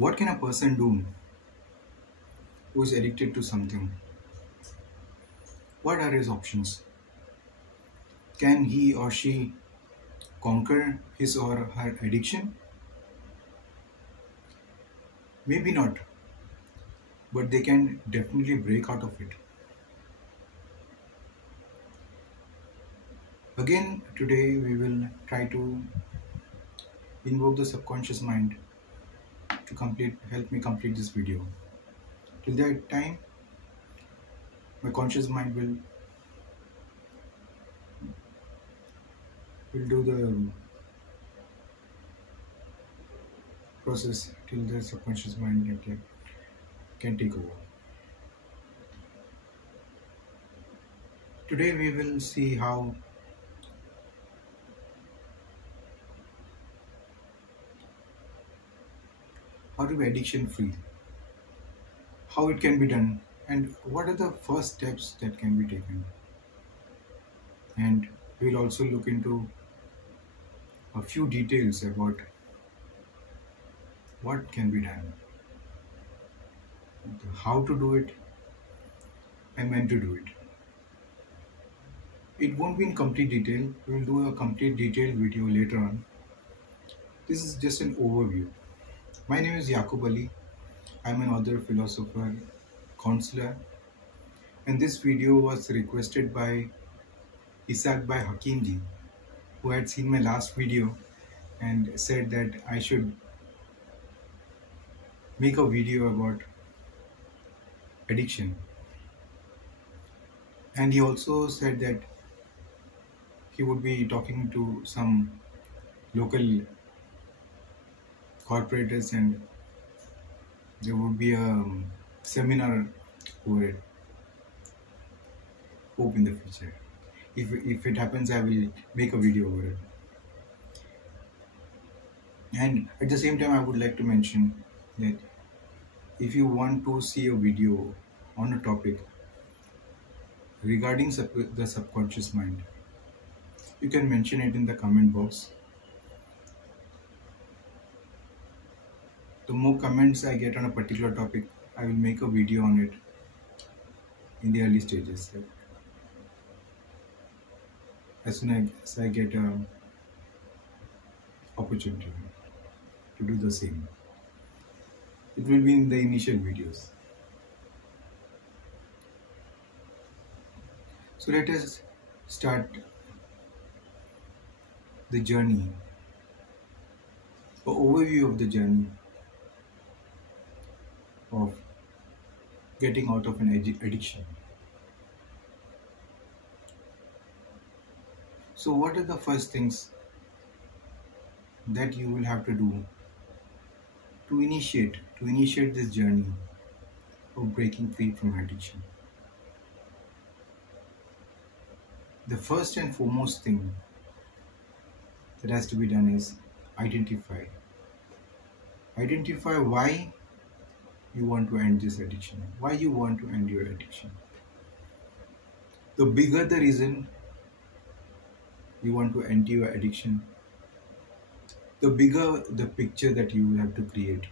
What can a person do who is addicted to something? What are his options? Can he or she conquer his or her addiction? Maybe not, but they can definitely break out of it. Again, today we will try to invoke the subconscious mind to help me complete this video. Till that time, my conscious mind will do the process till the subconscious mind can take over. Today we will see how to be addiction free, how it can be done, and what are the first steps that can be taken. And we'll also look into a few details about what can be done, how to do it, and when to do it. It won't be in complete detail. We'll do a complete detailed video later on. This is just an overview. My name is Yaqub Ali. I'm an author, philosopher, counselor, and this video was requested by Isaac by Hakimji, who had seen my last video and said that I should make a video about addiction. And he also said that he would be talking to some local corporators and there would be a seminar over it. Hope in the future. If it happens, I will make a video over it. And at the same time, I would like to mention that if you want to see a video on a topic regarding the subconscious mind, you can mention it in the comment box. The more comments I get on a particular topic, I will make a video on it in the early stages. As soon as I get an opportunity to do the same. It will be in the initial videos. So let us start the journey, an overview of the journey of getting out of an addiction. So what are the first things that you will have to do to initiate this journey of breaking free from addiction? The first and foremost thing that has to be done is identify why you want to end this addiction, why you want to end your addiction. The bigger the reason you want to end your addiction, the bigger the picture that you will have to create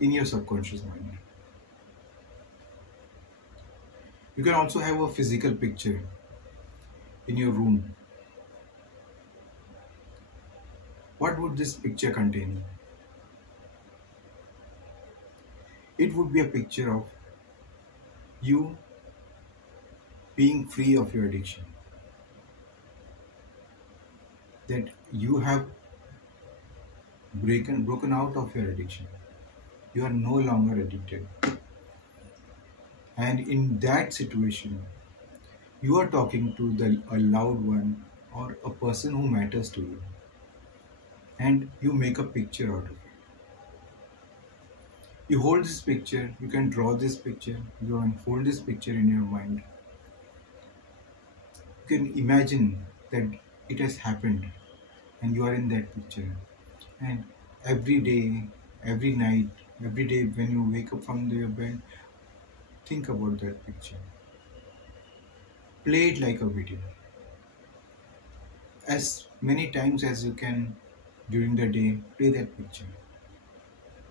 in your subconscious mind. You can also have a physical picture in your room. What would this picture contain? It would be a picture of you being free of your addiction. That you have broken out of your addiction. You are no longer addicted. And in that situation, you are talking to a loved one or a person who matters to you. And you make a picture out of it. You hold this picture, you can draw this picture, you can hold this picture in your mind. You can imagine that it has happened and you are in that picture. And every day, every night, every day when you wake up from your bed, think about that picture. Play it like a video. As many times as you can during the day, play that picture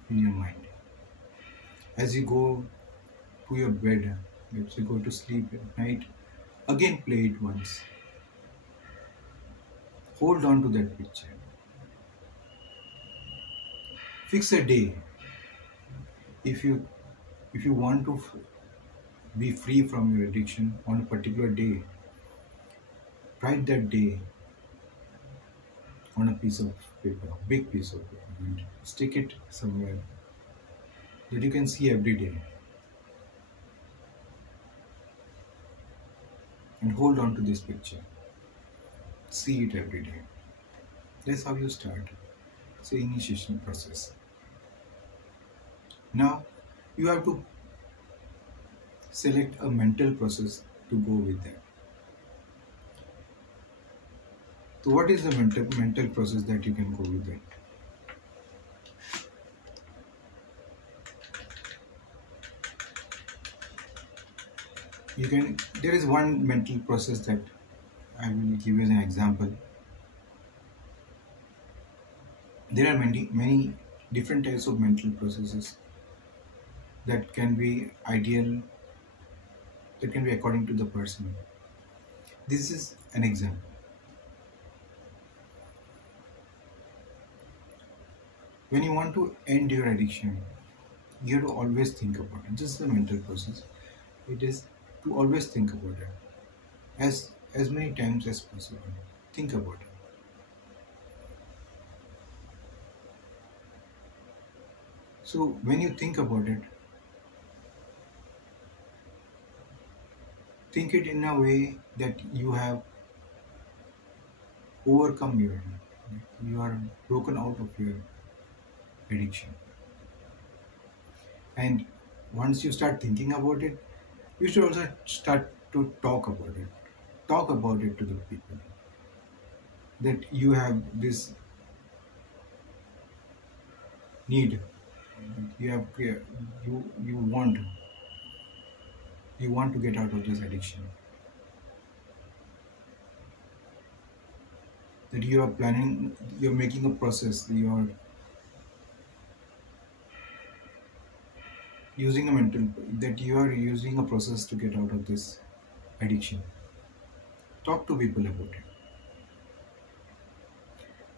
in your mind. As you go to your bed, as you go to sleep at night, again play it once. Hold on to that picture. Fix a day. If you want to be free from your addiction on a particular day, write that day on a piece of paper, a big piece of paper, and stick it somewhere that you can see every day. And hold on to this picture. See it every day. That's how you start. It's the initiation process. Now you have to select a mental process to go with that. So what is the mental process that you can go with that? There is one mental process that I will give you as an example. There are many different types of mental processes that can be ideal, that can be according to the person. This is an example. When you want to end your addiction, you have to always think about it. This is the mental process. It is to always think about it. As many times as possible. Think about it. So when you think about it, think it in a way that you have overcome you are broken out of your addiction. And once you start thinking about it, you should also start to talk about it. Talk about it to the people. That you have this need. You want to get out of this addiction. That you're making a process, you're you are using a process to get out of this addiction. Talk to people about it.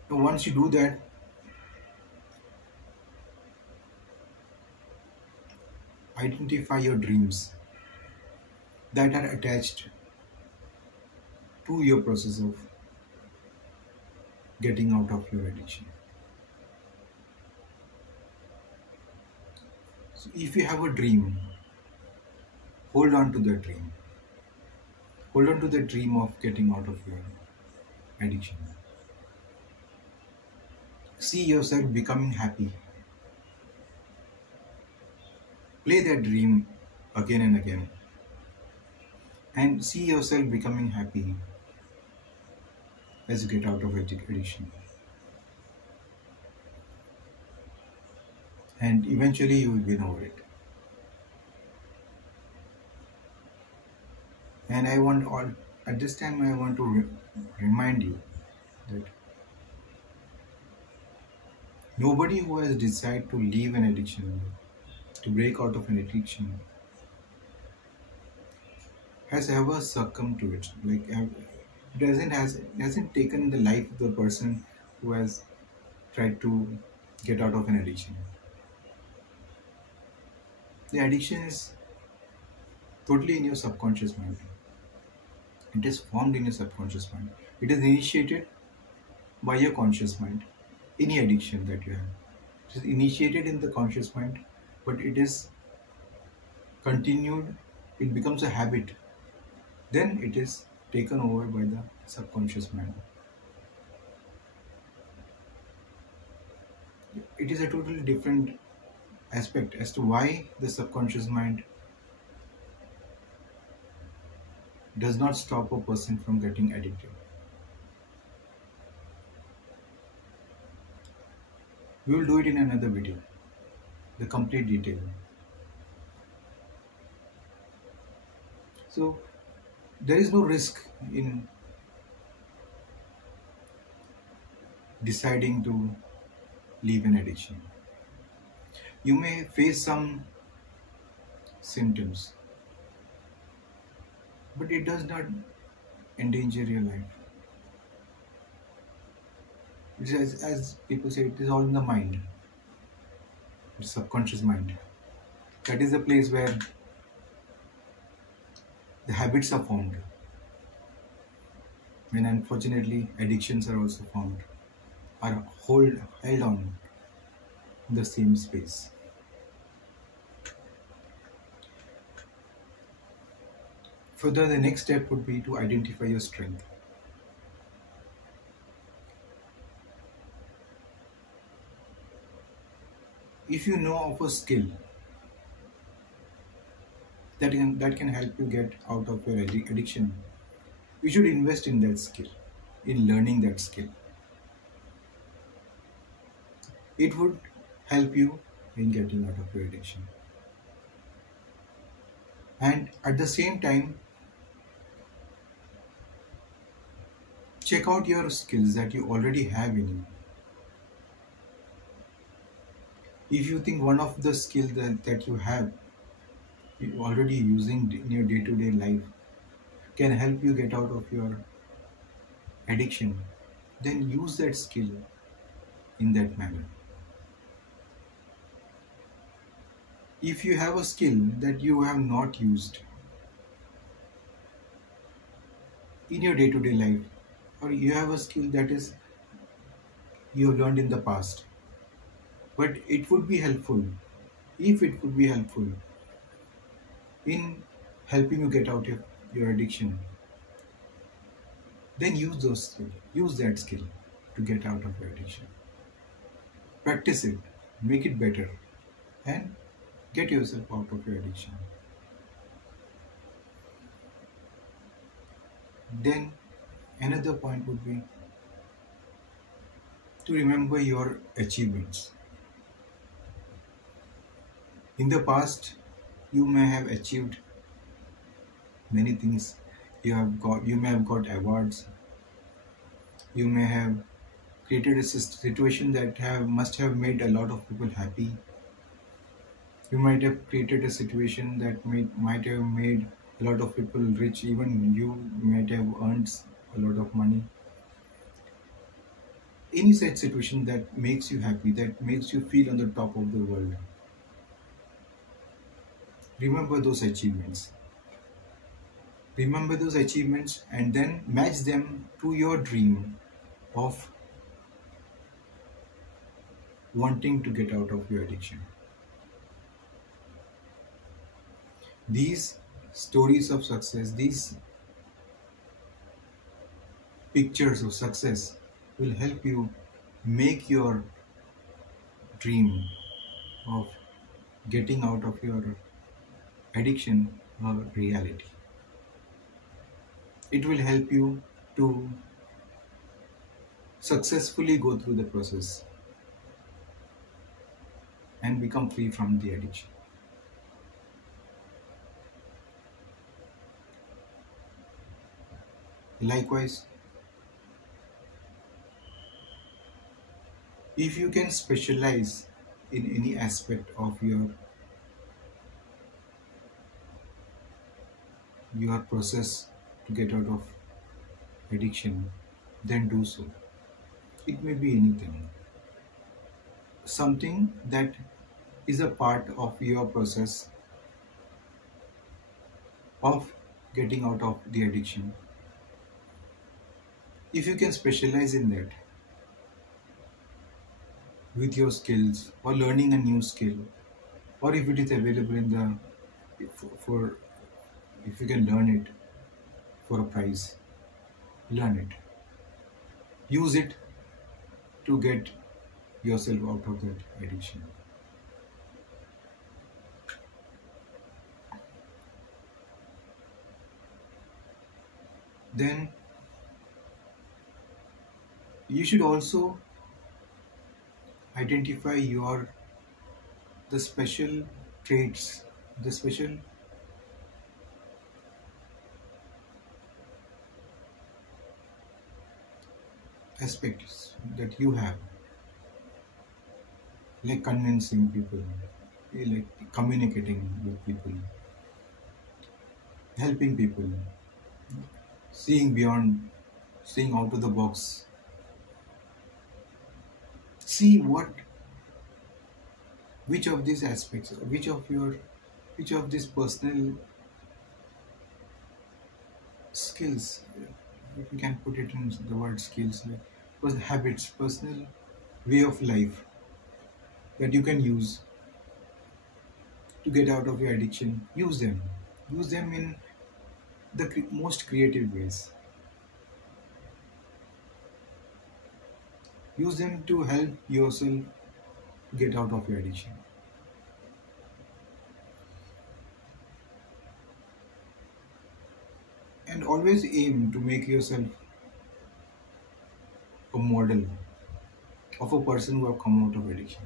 Now, once you do that, identify your dreams that are attached to your process of getting out of your addiction. So if you have a dream, hold on to that dream. Hold on to the dream of getting out of your addiction. See yourself becoming happy. Play that dream again and again. And see yourself becoming happy as you get out of addiction. And eventually you will win over it. And at this time I want to remind you that nobody who has decided to leave an addiction, to break out of an addiction, has ever succumbed to it. Hasn't taken the life of the person who has tried to get out of an addiction. The addiction is totally in your subconscious mind. It is formed in your subconscious mind. It is initiated by your conscious mind. Any addiction that you have, it is initiated in the conscious mind, but it is continued. It becomes a habit. Then it is taken over by the subconscious mind. It is a totally different aspect as to why the subconscious mind does not stop a person from getting addicted. We will do it in another video, the complete detail. So there is no risk in deciding to leave an addiction. You may face some symptoms, but it does not endanger your life. It is, as people say, it is all in the mind, the subconscious mind. That is the place where the habits are formed, and unfortunately, addictions are also formed, are held on in the same space. Further, the next step would be to identify your strength. If you know of a skill that can help you get out of your addiction, you should invest in that skill, in learning that skill. It would help you in getting out of your addiction. And at the same time, check out your skills that you already have in you. If you think one of the skills that you have, you already using in your day-to-day life, can help you get out of your addiction, then use that skill in that manner. If you have a skill that you have not used in your day-to-day life, or you have a skill that is you have learned in the past, but it would be helpful, if it would be helpful in helping you get out of your addiction, then use that skill to get out of your addiction. Practice it, make it better, and get yourself out of your addiction. Then another point would be to remember your achievements. In the past, you may have achieved many things. You may have got awards. You may have created a situation that must have made a lot of people happy. You might have created a situation that might have made a lot of people rich. Even you might have earned a lot of money. Any such situation that makes you happy, that makes you feel on the top of the world. Remember those achievements. Remember those achievements and then match them to your dream of wanting to get out of your addiction. These stories of success, these pictures of success will help you make your dream of getting out of your addiction a reality. It will help you to successfully go through the process and become free from the addiction. Likewise, if you can specialize in any aspect of your process to get out of addiction, then do so. It may be anything. Something that is a part of your process of getting out of the addiction. If you can specialize in that with your skills or learning a new skill, or if it is available in for if you can learn it for a price, learn it. Use it to get yourself out of that addiction. Then you should also identify the special traits, the special aspects that you have, like convincing people, like communicating with people, helping people, seeing beyond, seeing out of the box. See what, which of these aspects, which of these personal skills, if you can put it in the word skills, like habits, personal way of life that you can use to get out of your addiction. Use them in the most creative ways. Use them to help yourself get out of your addiction. And always aim to make yourself a model of a person who have come out of addiction.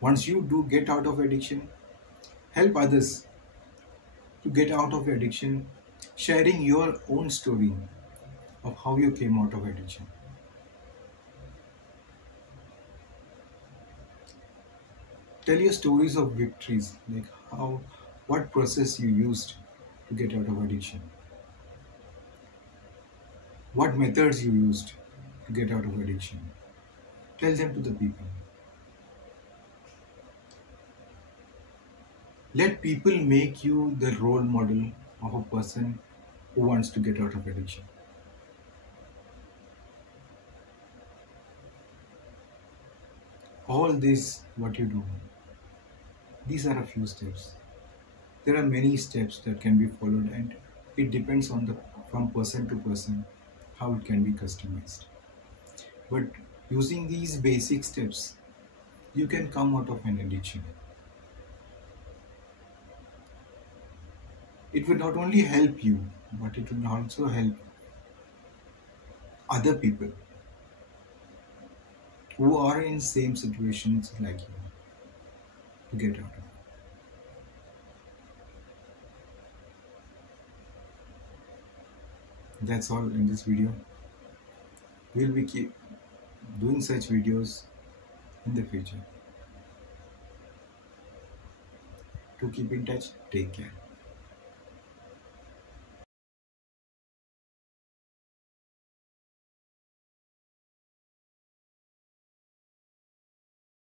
Once you do get out of addiction, help others to get out of addiction, sharing your own story of how you came out of addiction. Tell your stories of victories, like what process you used to get out of addiction, what methods you used to get out of addiction. Tell them to the people. Let people make you the role model of a person who wants to get out of addiction. All this, what you do, these are a few steps. There are many steps that can be followed, and it depends on the from person to person how it can be customized. But using these basic steps, you can come out of an addiction. It will not only help you, but it will also help other people who are in same situations like you to get out of it. That's all in this video. We'll be keep doing such videos in the future. To keep in touch, take care.